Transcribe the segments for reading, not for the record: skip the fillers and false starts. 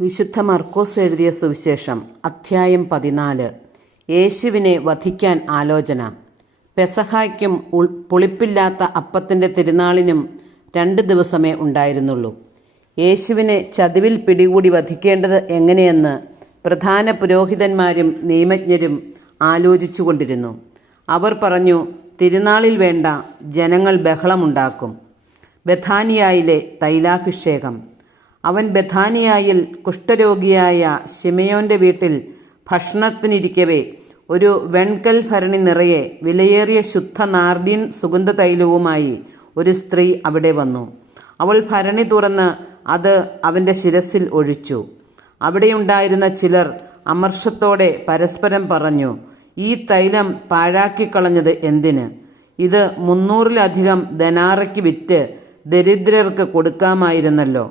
വിശുദ്ധ മർക്കോസ് എഴുതിയ സുവിശേഷം അധ്യായം 14. യേശുവിനെ വധിക്കാൻ ആലോചന. പെസഹായ്ക്കും പുളിപ്പില്ലാത്ത അപ്പത്തിൻ്റെ തിരുനാളിനും 2 ദിവസമേ ഉണ്ടായിരുന്നുള്ളൂ. യേശുവിനെ ചതിവിൽ പിടികൂടി വധിക്കേണ്ടത് എങ്ങനെയെന്ന് പ്രധാന പുരോഹിതന്മാരും നിയമജ്ഞരും ആലോചിച്ചുകൊണ്ടിരുന്നു. അവർ പറഞ്ഞു, തിരുനാളിൽ വേണ്ട, ജനങ്ങൾ ബഹളമുണ്ടാക്കും. ബഥാനിയായിലെ തൈലാഭിഷേകം. അവൻ ബഥാനിയായിൽ കുഷ്ഠരോഗിയായ ശിമയോന്റെ വീട്ടിൽ ഭക്ഷണത്തിനിരിക്കവേ ഒരു വെൺകൽ ഭരണി നിറയെ വിലയേറിയ ശുദ്ധ നാർദീൻ സുഗന്ധ തൈലവുമായി ഒരു സ്ത്രീ അവിടെ വന്നു. അവൾ ഭരണി തുറന്ന് അത് അവൻ്റെ ശിരസിൽ ഒഴിച്ചു. അവിടെയുണ്ടായിരുന്ന ചിലർ അമർഷത്തോടെ പരസ്പരം പറഞ്ഞു, ഈ തൈലം പാഴാക്കിക്കളഞ്ഞത് എന്തിന്? ഇത് 300-ലധികം ദനാറയ്ക്ക് വിറ്റ് ദരിദ്രർക്ക് കൊടുക്കാമായിരുന്നല്ലോ.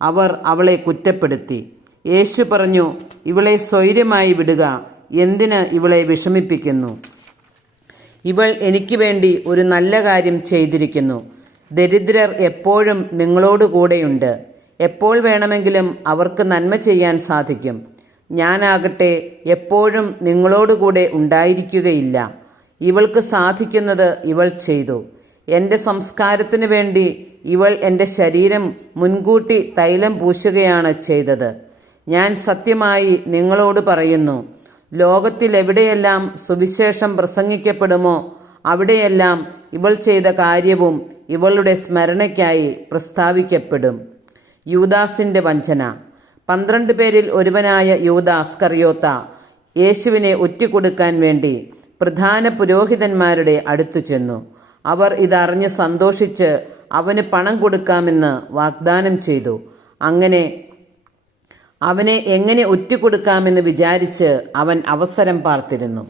അവർ അവളെ കുറ്റപ്പെടുത്തി. യേശു പറഞ്ഞു, ഇവളെ സ്വൈര്യമായി വിടുക, എന്തിന് ഇവളെ വിഷമിപ്പിക്കുന്നു? ഇവൾ എനിക്ക് വേണ്ടി ഒരു നല്ല കാര്യം ചെയ്തിരിക്കുന്നു. ദരിദ്രർ എപ്പോഴും നിങ്ങളോടുകൂടെയുണ്ട്. എപ്പോൾ വേണമെങ്കിലും അവർക്ക് നന്മ ചെയ്യാൻ സാധിക്കും. ഞാനാകട്ടെ എപ്പോഴും നിങ്ങളോടുകൂടെ ഉണ്ടായിരിക്കുകയില്ല. ഇവൾക്ക് സാധിക്കുന്നത് ഇവൾ ചെയ്തു. എൻ്റെ സംസ്കാരത്തിന് വേണ്ടി ഇവൾ എൻ്റെ ശരീരം മുൻകൂട്ടി തൈലം പൂശുകയാണ് ചെയ്തത്. ഞാൻ സത്യമായി നിങ്ങളോട് പറയുന്നു, ലോകത്തിലെവിടെയെല്ലാം സുവിശേഷം പ്രസംഗിക്കപ്പെടുമോ അവിടെയെല്ലാം ഇവൾ ചെയ്ത കാര്യവും ഇവളുടെ സ്മരണയ്ക്കായി പ്രസ്താവിക്കപ്പെടും. യൂദാസിൻ്റെ വഞ്ചന. 12 പേരിൽ ഒരുവനായ യൂദാസ് കറിയോത്ത യേശുവിനെ ഒറ്റിക്കൊടുക്കാൻ വേണ്ടി പ്രധാന പുരോഹിതന്മാരുടെ അടുത്തു ചെന്നു. അവർ ഇതറിഞ്ഞ് സന്തോഷിച്ച് അവന് പണം കൊടുക്കാമെന്ന് വാഗ്ദാനം ചെയ്തു. അങ്ങനെ അവനെ എങ്ങനെ ഒറ്റിക്കൊടുക്കാമെന്ന് വിചാരിച്ച് അവൻ അവസരം പാർത്തിരുന്നു.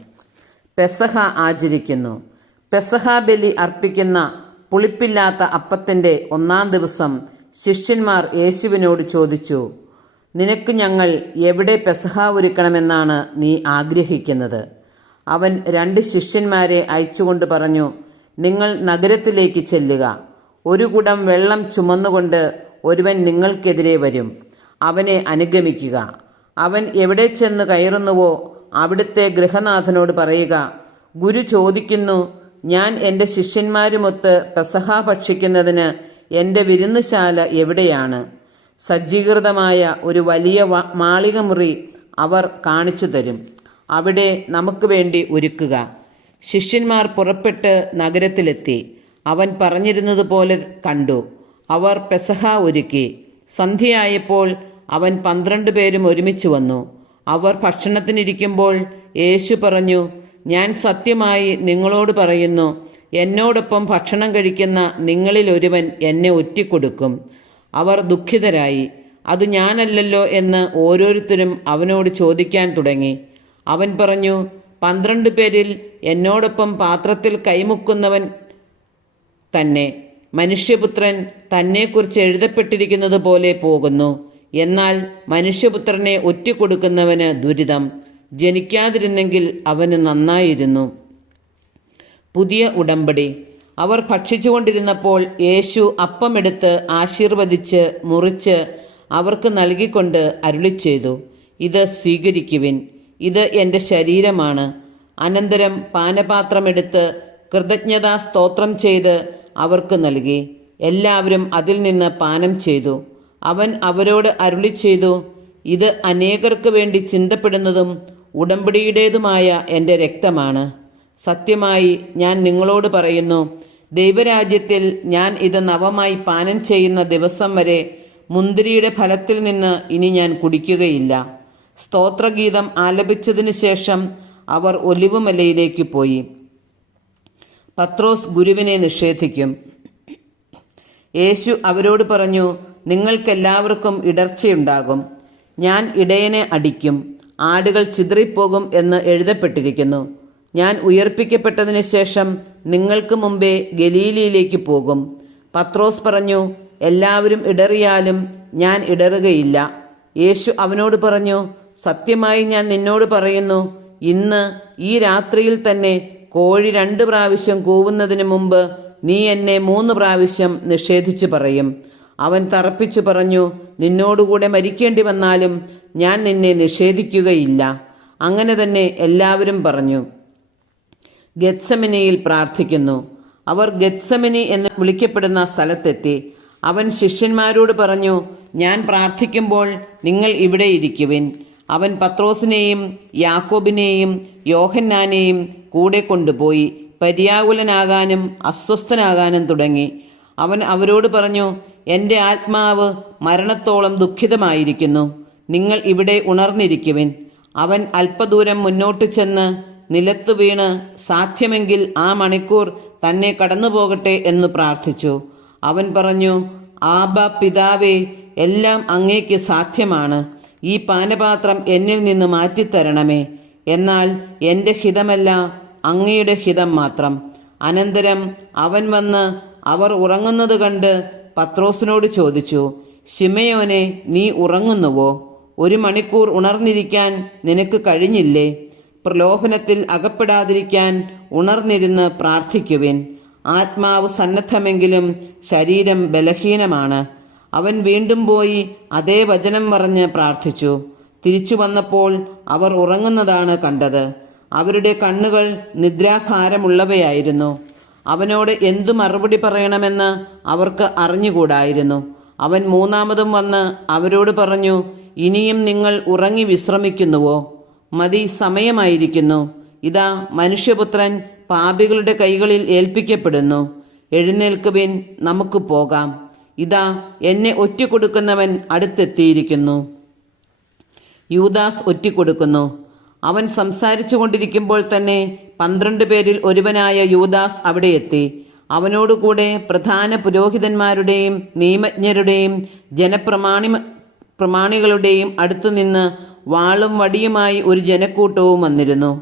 പെസഹ ആചരിക്കുന്നു. പെസഹ ബലി അർപ്പിക്കുന്ന പുളിപ്പില്ലാത്ത അപ്പത്തിൻ്റെ 1-ാം ദിവസം ശിഷ്യന്മാർ യേശുവിനോട് ചോദിച്ചു, നിനക്ക് ഞങ്ങൾ എവിടെ പെസഹ ഒരുക്കണമെന്നാണ് നീ ആഗ്രഹിക്കുന്നത്? അവൻ 2 ശിഷ്യന്മാരെ അയച്ചുകൊണ്ട് പറഞ്ഞു, നിങ്ങൾ നഗരത്തിലേക്ക് ചെല്ലുക. ഒരു കുടം വെള്ളം ചുമന്നുകൊണ്ട് ഒരുവൻ നിങ്ങൾക്കെതിരെ വരും. അവനെ അനുഗമിക്കുക. അവൻ എവിടെ ചെന്ന് കയറുന്നുവോ അവിടുത്തെ ഗൃഹനാഥനോട് പറയുക, ഗുരു ചോദിക്കുന്നു, ഞാൻ എൻ്റെ ശിഷ്യന്മാരുമൊത്ത് പെസഹ ഭക്ഷിക്കുന്നതിന് എൻ്റെ വിരുന്നുശാല എവിടെയാണ്? സജ്ജീകൃതമായ ഒരു വലിയ മാളിക മുറി അവർ കാണിച്ചു തരും. അവിടെ നമുക്ക് വേണ്ടി ഒരുക്കുക. ശിഷ്യന്മാർ പുറപ്പെട്ട് നഗരത്തിലെത്തി. അവൻ പറഞ്ഞിരുന്നതുപോലെ കണ്ടു. അവർ പെസഹ ഒരുക്കി. സന്ധ്യയായപ്പോൾ അവൻ 12 പേരും ഒരുമിച്ച് വന്നു. അവർ ഭക്ഷണത്തിനിരിക്കുമ്പോൾ യേശു പറഞ്ഞു, ഞാൻ സത്യമായി നിങ്ങളോട് പറയുന്നു, എന്നോടൊപ്പം ഭക്ഷണം കഴിക്കുന്ന നിങ്ങളിൽ ഒരുവൻ എന്നെ ഒറ്റിക്കൊടുക്കും. അവർ ദുഃഖിതരായി. അത് ഞാനല്ലല്ലോ എന്ന് ഓരോരുത്തരും അവനോട് ചോദിക്കാൻ തുടങ്ങി. അവൻ പറഞ്ഞു, 12 പേരിൽ എന്നോടൊപ്പം പാത്രത്തിൽ കൈമുക്കുന്നവൻ തന്നെ. മനുഷ്യപുത്രൻ തന്നെക്കുറിച്ച് എഴുതപ്പെട്ടിരിക്കുന്നത് പോലെ പോകുന്നു. എന്നാൽ മനുഷ്യപുത്രനെ ഒറ്റിക്കൊടുക്കുന്നവന് ദുരിതം. ജനിക്കാതിരുന്നെങ്കിൽ അവന് നന്നായിരുന്നു. പുതിയ ഉടമ്പടി. അവർ ഭക്ഷിച്ചുകൊണ്ടിരുന്നപ്പോൾ യേശു അപ്പമെടുത്ത് ആശീർവദിച്ച് മുറിച്ച് അവർക്ക് നൽകിക്കൊണ്ട് അരുളിച്ചെയ്തു, ഇത് സ്വീകരിക്കുവിൻ, ഇത് എൻ്റെ ശരീരമാണ്. അനന്തരം പാനപാത്രമെടുത്ത് കൃതജ്ഞതാ സ്തോത്രം ചെയ്ത് അവർക്ക് നൽകി. എല്ലാവരും അതിൽ നിന്ന് പാനം ചെയ്തു. അവൻ അവരോട് അരുളിച്ചെയ്തു, ഇത് അനേകർക്ക് വേണ്ടി ചിന്തപ്പെടുന്നതും ഉടമ്പടിയുടേതുമായ എൻ്റെ രക്തമാണ്. സത്യമായി ഞാൻ നിങ്ങളോട് പറയുന്നു, ദൈവരാജ്യത്തിൽ ഞാൻ ഇത് നവമായി പാനം ചെയ്യുന്ന ദിവസം വരെ മുന്തിരിയുടെ ഫലത്തിൽ നിന്ന് ഇനി ഞാൻ കുടിക്കുകയില്ല. സ്തോത്രഗീതം ആലപിച്ചതിനു ശേഷം അവർ ഒലിവുമലയിലേക്ക് പോയി. പത്രോസ് ഗുരുവിനെ നിഷേധിക്കും. യേശു അവരോട് പറഞ്ഞു, നിങ്ങൾക്കെല്ലാവർക്കും ഇടർച്ചയുണ്ടാകും. ഞാൻ ഇടയനെ അടിക്കും, ആടുകൾ ചിതറിപ്പോകും എന്ന് എഴുതപ്പെട്ടിരിക്കുന്നു. ഞാൻ ഉയർപ്പിക്കപ്പെട്ടതിന് ശേഷം നിങ്ങൾക്ക് മുമ്പേ ഗലീലയിലേക്ക് പോകും. പത്രോസ് പറഞ്ഞു, എല്ലാവരും ഇടറിയാലും ഞാൻ ഇടറുകയില്ല. യേശു അവനോട് പറഞ്ഞു, സത്യമായി ഞാൻ നിന്നോട് പറയുന്നു, ഇന്ന് ഈ രാത്രിയിൽ തന്നെ കോഴി 2 പ്രാവശ്യം കൂവുന്നതിന് മുമ്പ് നീ എന്നെ 3 പ്രാവശ്യം നിഷേധിച്ചു പറയും. അവൻ തറപ്പിച്ചു പറഞ്ഞു, നിന്നോടുകൂടെ മരിക്കേണ്ടി വന്നാലും ഞാൻ നിന്നെ നിഷേധിക്കുകയില്ല. അങ്ങനെ തന്നെ എല്ലാവരും പറഞ്ഞു. ഗെത്സമനിയിൽ പ്രാർത്ഥിക്കുന്നു. അവർ ഗെത്സമനി എന്ന് വിളിക്കപ്പെടുന്ന സ്ഥലത്തെത്തി. അവൻ ശിഷ്യന്മാരോട് പറഞ്ഞു, ഞാൻ പ്രാർത്ഥിക്കുമ്പോൾ നിങ്ങൾ ഇവിടെ ഇരിക്കുവിൻ. അവൻ പത്രോസിനെയും യാക്കോബിനെയും യോഹന്നാനെയും കൂടെ കൊണ്ടുപോയി പര്യാകുലനാകാനും അസ്വസ്ഥനാകാനും തുടങ്ങി. അവൻ അവരോട് പറഞ്ഞു, എൻ്റെ ആത്മാവ് മരണത്തോളം ദുഃഖിതമായിരിക്കുന്നു. നിങ്ങൾ ഇവിടെ ഉണർന്നിരിക്കുവിൻ. അവൻ അല്പദൂരം മുന്നോട്ട് ചെന്ന് നിലത്തു വീണ് സാധ്യമെങ്കിൽ ആ മണിക്കൂർ തന്നെ കടന്നുപോകട്ടെ എന്ന് പ്രാർത്ഥിച്ചു. അവൻ പറഞ്ഞു, ആബാ പിതാവേ, എല്ലാം അങ്ങേക്ക് സാധ്യമാണ്. ഈ പാനപാത്രം എന്നിൽ നിന്ന് മാറ്റിത്തരണമേ. എന്നാൽ എൻ്റെ ഹിതമല്ല, അങ്ങയുടെ ഹിതം മാത്രം. അനന്തരം അവൻ വന്ന് അവർ ഉറങ്ങുന്നത് കണ്ട് പത്രോസിനോട് ചോദിച്ചു, ശിമയോനെ, നീ ഉറങ്ങുന്നുവോ? 1 മണിക്കൂർ ഉണർന്നിരിക്കാൻ നിനക്ക് കഴിഞ്ഞില്ലേ? പ്രലോഭനത്തിൽ അകപ്പെടാതിരിക്കാൻ ഉണർന്നിരുന്ന് പ്രാർത്ഥിക്കുവിൻ. ആത്മാവ് സന്നദ്ധമെങ്കിലും ശരീരം ബലഹീനമാണ്. അവൻ വീണ്ടും പോയി അതേ വചനം പറഞ്ഞ് പ്രാർത്ഥിച്ചു. തിരിച്ചു വന്നപ്പോൾ അവർ ഉറങ്ങുന്നതാണ് കണ്ടത്. അവരുടെ കണ്ണുകൾ നിദ്രാഭാരമുള്ളവയായിരുന്നു. അവനോട് എന്തു മറുപടി പറയണമെന്ന് അവർക്ക് അറിഞ്ഞുകൂടായിരുന്നു. അവൻ 3ാമതും വന്ന് അവരോട് പറഞ്ഞു, ഇനിയും നിങ്ങൾ ഉറങ്ങി വിശ്രമിക്കുന്നുവോ? മതി, സമയമായിരിക്കുന്നു. ഇതാ, മനുഷ്യപുത്രൻ പാപികളുടെ കൈകളിൽ ഏൽപ്പിക്കപ്പെടുന്നു. എഴുന്നേൽക്കുവിൻ, നമുക്ക് പോകാം. ഇതാ, എന്നെ ഒറ്റിക്കൊടുക്കുന്നവൻ അടുത്തെത്തിയിരിക്കുന്നു. യൂദാസ് ഒറ്റിക്കൊടുക്കുന്നു. അവൻ സംസാരിച്ചു കൊണ്ടിരിക്കുമ്പോൾ തന്നെ 12 പേരിൽ ഒരുവനായ യൂദാസ് അവിടെ എത്തി. അവനോടുകൂടെ പ്രധാന പുരോഹിതന്മാരുടെയും നിയമജ്ഞരുടെയും പ്രമാണികളുടെയും അടുത്തുനിന്ന് വാളും വടിയുമായി ഒരു ജനക്കൂട്ടവും വന്നിരുന്നു.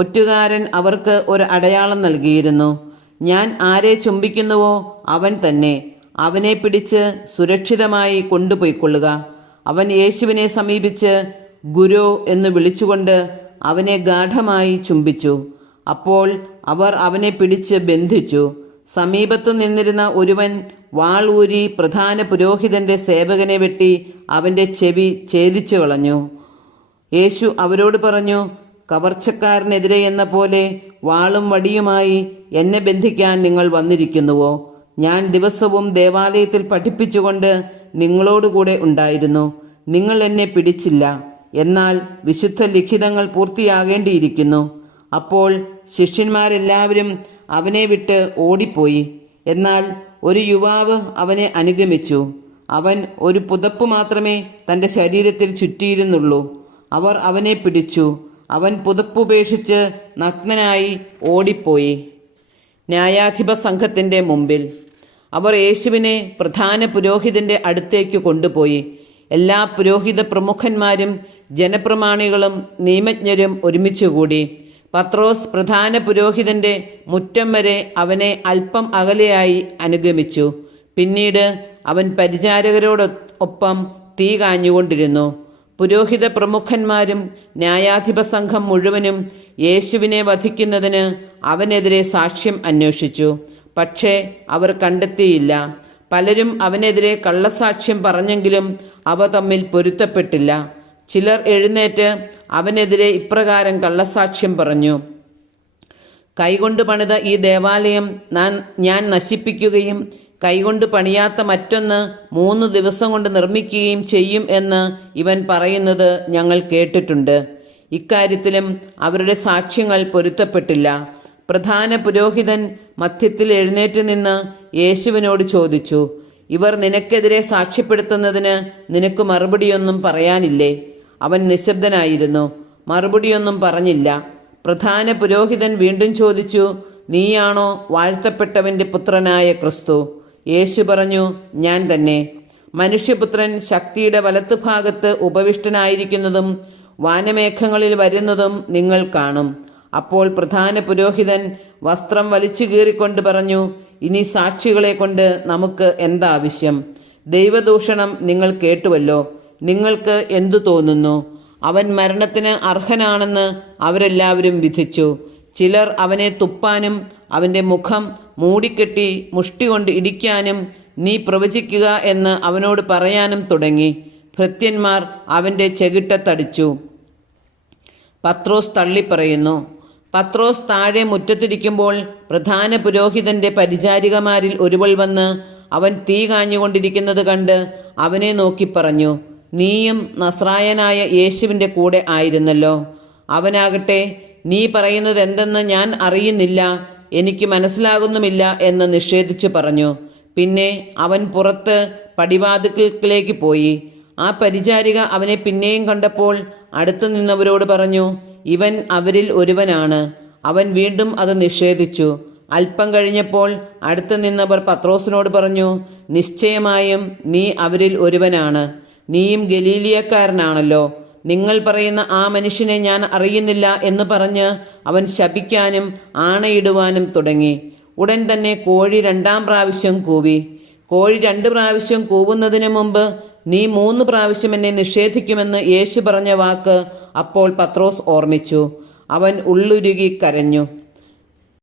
ഒറ്റുകാരൻ അവർക്ക് ഒരു അടയാളം നൽകിയിരുന്നു. ഞാൻ ആരെ ചുംബിക്കുന്നുവോ അവൻ തന്നെ, അവനെ പിടിച്ച് സുരക്ഷിതമായി കൊണ്ടുപോയിക്കൊള്ളുക. അവൻ യേശുവിനെ സമീപിച്ച് ഗുരു എന്ന് വിളിച്ചുകൊണ്ട് അവനെ ഗാഢമായി ചുംബിച്ചു. അപ്പോൾ അവർ അവനെ പിടിച്ച് ബന്ധിച്ചു. സമീപത്തു നിന്നിരുന്ന ഒരുവൻ വാൾ ഊരി പ്രധാന പുരോഹിതന്റെ സേവകനെ വെട്ടി അവന്റെ ചെവി ഛേദിച്ചു കളഞ്ഞു. യേശു അവരോട് പറഞ്ഞു, കവർച്ചക്കാരനെതിരെ എന്ന പോലെ വാളും വടിയുമായി എന്നെ ബന്ധിക്കാൻ നിങ്ങൾ വന്നിരിക്കുന്നുവോ? ഞാൻ ദിവസവും ദേവാലയത്തിൽ പഠിപ്പിച്ചുകൊണ്ട് നിങ്ങളോടുകൂടെ ഉണ്ടായിരുന്നു. നിങ്ങൾ എന്നെ പിടിച്ചില്ല. എന്നാൽ വിശുദ്ധ ലിഖിതങ്ങൾ പൂർത്തിയാകേണ്ടിയിരിക്കുന്നു. അപ്പോൾ ശിഷ്യന്മാരെല്ലാവരും അവനെ വിട്ട് ഓടിപ്പോയി. എന്നാൽ ഒരു യുവാവ് അവനെ അനുഗമിച്ചു. അവൻ ഒരു പുതപ്പ് മാത്രമേ തൻ്റെ ശരീരത്തിൽ ചുറ്റിയിരുന്നുള്ളൂ. അവർ അവനെ പിടിച്ചു. അവൻ പുതപ്പുപേക്ഷിച്ച് നഗ്നനായി ഓടിപ്പോയി. ന്യായാധിപ സംഘത്തിൻ്റെ മുമ്പിൽ അവർ യേശുവിനെ പ്രധാന പുരോഹിതന്റെ അടുത്തേക്ക് കൊണ്ടുപോയി. എല്ലാ പുരോഹിത പ്രമുഖന്മാരും ജനപ്രമാണികളും നിയമജ്ഞരും ഒരുമിച്ചുകൂടി. പത്രോസ് പ്രധാന പുരോഹിതന്റെ മുറ്റം വരെ അവനെ അല്പം അകലെയായി അനുഗമിച്ചു. പിന്നീട് അവൻ പരിചാരകരോടൊപ്പം തീ കാഞ്ഞുകൊണ്ടിരുന്നു. പുരോഹിത പ്രമുഖന്മാരും ന്യായാധിപ സംഘം മുഴുവനും യേശുവിനെ വധിക്കുന്നതിന് അവനെതിരെ സാക്ഷ്യം അന്വേഷിച്ചു. പക്ഷേ അവർ കണ്ടെത്തിയില്ല. പലരും അവനെതിരെ കള്ളസാക്ഷ്യം പറഞ്ഞെങ്കിലും അവ തമ്മിൽ പൊരുത്തപ്പെട്ടില്ല. ചിലർ എഴുന്നേറ്റ് അവനെതിരെ ഇപ്രകാരം കള്ളസാക്ഷ്യം പറഞ്ഞു: കൈകൊണ്ട് പണിത ഈ ദേവാലയം ഞാൻ നശിപ്പിക്കുകയും കൈകൊണ്ട് പണിയാത്ത മറ്റൊന്ന് 3 ദിവസം കൊണ്ട് നിർമ്മിക്കുകയും ചെയ്യും എന്ന് ഇവൻ പറയുന്നത് ഞങ്ങൾ കേട്ടിട്ടുണ്ട്. ഇക്കാര്യത്തിലും അവരുടെ സാക്ഷ്യങ്ങൾ പൊരുത്തപ്പെട്ടില്ല. പ്രധാന പുരോഹിതൻ മധ്യത്തിൽ എഴുന്നേറ്റ് നിന്ന് യേശുവിനോട് ചോദിച്ചു, ഇവർ നിനക്കെതിരെ സാക്ഷ്യപ്പെടുത്തുന്നതിന് നിനക്ക് മറുപടിയൊന്നും പറയാനില്ലേ? അവൻ നിശബ്ദനായിരുന്നു, മറുപടിയൊന്നും പറഞ്ഞില്ല. പ്രധാന പുരോഹിതൻ വീണ്ടും ചോദിച്ചു, നീയാണോ വാഴ്ത്തപ്പെട്ടവന്റെ പുത്രനായ ക്രിസ്തു? യേശു പറഞ്ഞു, ഞാൻ തന്നെ. മനുഷ്യപുത്രൻ ശക്തിയുടെ വലത്തുഭാഗത്ത് ഉപവിഷ്ടനായിരിക്കുന്നതും വാനമേഘങ്ങളിൽ വരുന്നതും നിങ്ങൾ കാണും. അപ്പോൾ പ്രധാന പുരോഹിതൻ വസ്ത്രം വലിച്ചു കീറിക്കൊണ്ട് പറഞ്ഞു, ഇനി സാക്ഷികളെ കൊണ്ട് നമുക്ക് എന്താവശ്യം? ദൈവദൂഷണം നിങ്ങൾ കേട്ടുവല്ലോ. നിങ്ങൾക്ക് എന്തു തോന്നുന്നു? അവൻ മരണത്തിന് അർഹനാണെന്ന് അവരെല്ലാവരും വിധിച്ചു. ചിലർ അവനെ തുപ്പാനും അവൻ്റെ മുഖം മൂടിക്കെട്ടി മുഷ്ടി കൊണ്ട് ഇടിക്കാനും നീ പ്രവചിക്കുക എന്ന് അവനോട് പറയാനും തുടങ്ങി. ഭൃത്യന്മാർ അവൻ്റെ ചെകിട്ടത്തടിച്ചു. പത്രോസ് തള്ളിപ്പറയുന്നു. പത്രോസ് താഴെ മുറ്റത്തിരിക്കുമ്പോൾ പ്രധാന പുരോഹിതന്റെ പരിചാരികമാരിൽ ഒരുവൾ വന്ന് അവൻ തീ കാഞ്ഞുകൊണ്ടിരിക്കുന്നത് കണ്ട് അവനെ നോക്കി പറഞ്ഞു, നീയും നസ്രായനായ യേശുവിൻ്റെ കൂടെ ആയിരുന്നല്ലോ. അവനാകട്ടെ, നീ പറയുന്നത് എന്തെന്ന് ഞാൻ അറിയുന്നില്ല, എനിക്ക് മനസ്സിലാകുന്നുമില്ല എന്ന് നിഷേധിച്ചു പറഞ്ഞു. പിന്നെ അവൻ പുറത്ത് പടിവാതിൽക്കലേക്ക് പോയി. ആ പരിചാരിക അവനെ പിന്നെയും കണ്ടപ്പോൾ അടുത്തു നിന്നവരോട് പറഞ്ഞു, ഇവൻ അവരിൽ ഒരുവനാണ്. അവൻ വീണ്ടും അത് നിഷേധിച്ചു. അല്പം കഴിഞ്ഞപ്പോൾ അടുത്തു നിന്നവർ പത്രോസിനോട് പറഞ്ഞു, നിശ്ചയമായും നീ അവരിൽ ഒരുവനാണ്. നീയും ഗലീലിയക്കാരനാണല്ലോ. നിങ്ങൾ പറയുന്ന ആ മനുഷ്യനെ ഞാൻ അറിയുന്നില്ല എന്ന് പറഞ്ഞ് അവൻ ശപിക്കാനും ആണയിടുവാനും തുടങ്ങി. ഉടൻ തന്നെ കോഴി 2-ാം പ്രാവശ്യം കൂവി. കോഴി 2 പ്രാവശ്യം കൂവുന്നതിന് മുമ്പ് നീ 3 പ്രാവശ്യം എന്നെ നിഷേധിക്കുമെന്ന് യേശു പറഞ്ഞ വാക്ക് അപ്പോൾ പത്രോസ് ഓർമ്മിച്ചു. അവൻ ഉള്ളുരുകി കരഞ്ഞു.